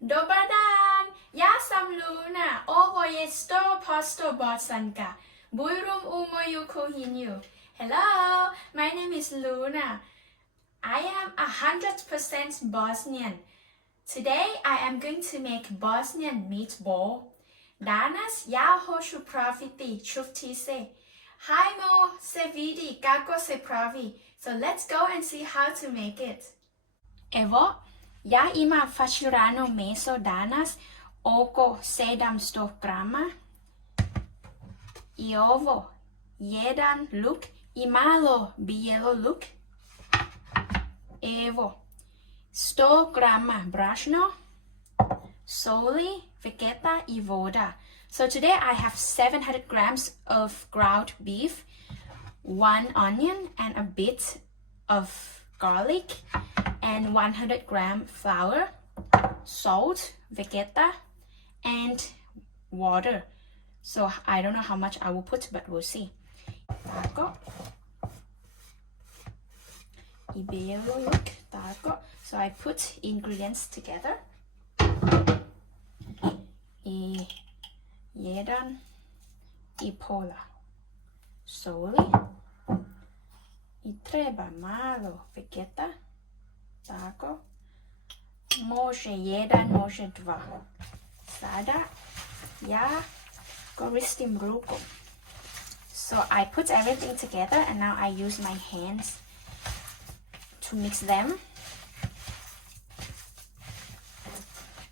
Dobar dan, ja sam Luna. Ovo je 100% bosanka. Bujrum u moju kuhinju. Hello, my name is Luna. I am 100% Bosnian. Today I am going to make Bosnian meatball. Danas ja hoću praviti čuftice. Hajmo se vidi kako se pravi. So let's go and see how to make it. Evo, ja imam faširano meso danas oko 700 grama. I ovo, jedan luk i malo bijelo luk. Evo, 100 grama brašno, soli, vegeta i voda. So today I have 700 grams of ground beef, 1 onion and a bit of garlic, and 100 gram flour, salt, vegeta, and water. So I don't know how much I will put, but we'll see. Tako. I bijelo luk, tako. So I put ingredients together. I jedan i pola soli. I treba malo vegeta. Tako. Može jedan, može dva. Sada ja koristim rukom. So I put everything together and now I use my hands to mix them.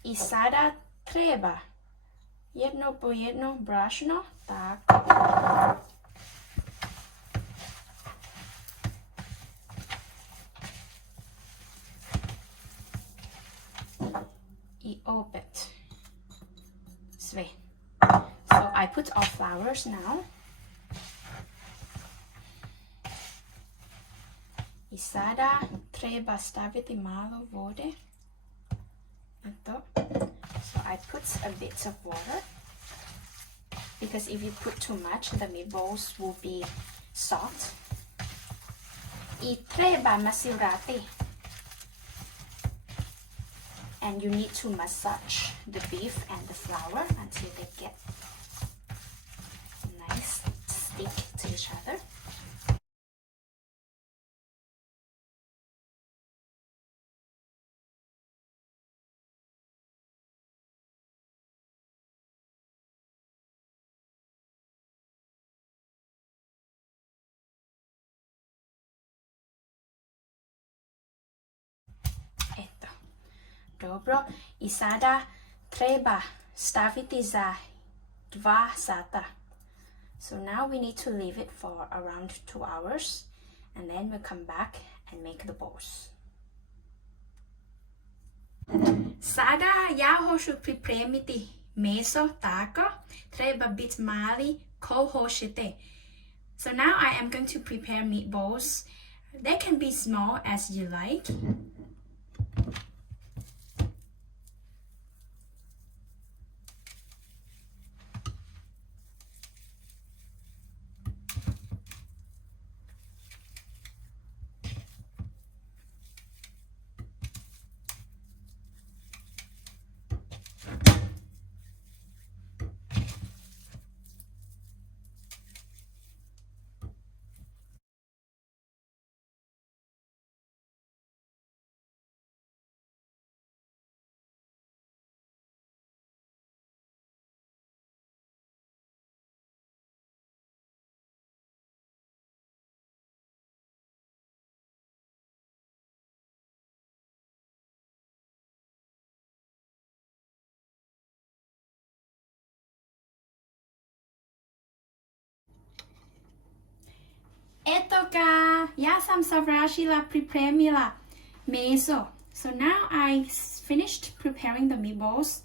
I sada treba jedno po jedno brašno. Tako. I opet sve. So I put all flours now. I sada treba staviti malo vode. Eto. So I put a bit of water. Because if you put too much, the meatballs will be soft. I treba masirati. And you need to massage the beef and the flour until they get nice, stick to each other. Eto. Dobro. I sada treba staviti za 2 sata. So now we need to leave it for around 2 hours. And then we'll come back and make the balls. Sada ja hoću pripremiti meso tako. Treba biti mali ko hoćete. So now I am going to prepare meatballs. They can be small as you like. Eto ga, ja sam završila pripremila meso. So now I finished preparing the meatballs.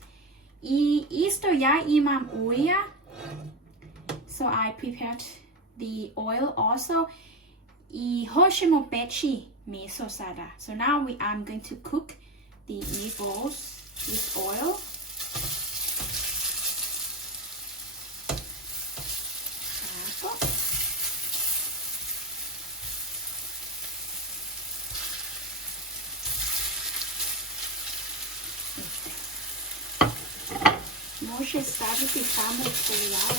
I isto ja imam ulja. So I prepared the oil also. I hoćemo peći meso sada. So now I'm going to cook the meatballs with oil. Можеш ставити камеру стояла.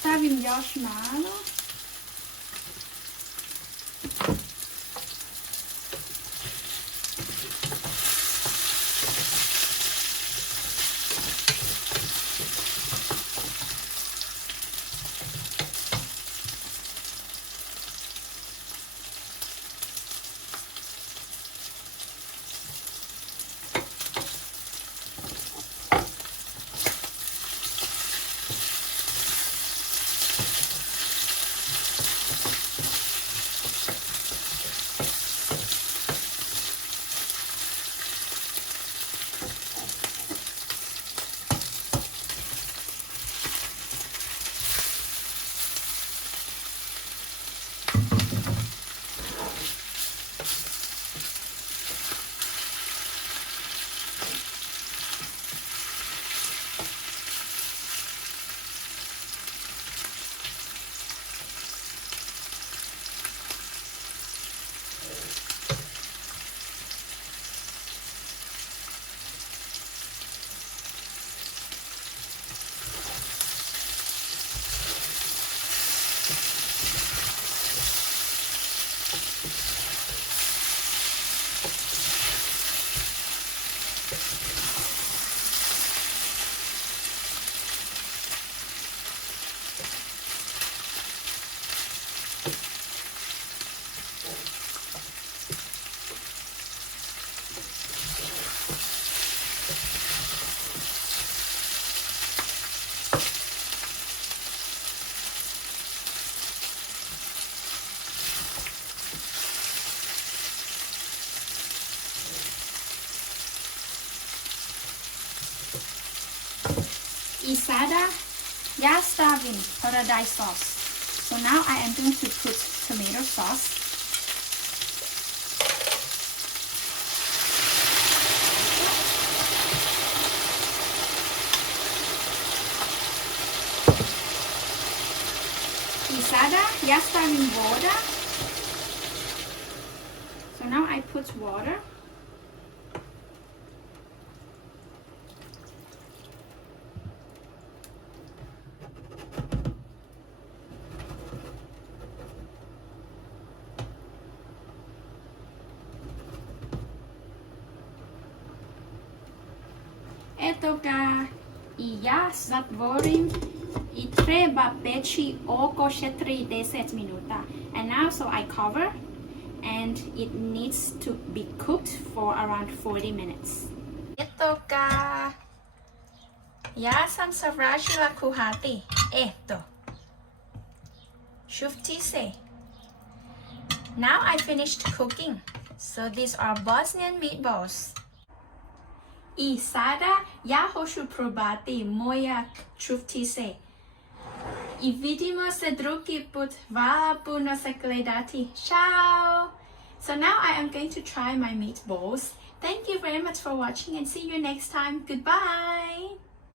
Ставим маршмело. Isada, Yastavin paradise sauce. So now I am going to put tomato sauce. Isada, Yastavin water. So now I put water. Ето га и я затворим и треба печи около 40 минута. And now so I cover and it needs to be cooked for around 40 minutes. Ето га я съм съвършила кухати. Ето. Шуфти се. Now I finished cooking. So these are Bosnian meatballs. И sada я хочу пробати моя чуфтисе. И видимо се други път. Хвала puno за гледати. Ciao! So now I am going to try my meatballs. Thank you very much for watching and see you next time. Goodbye!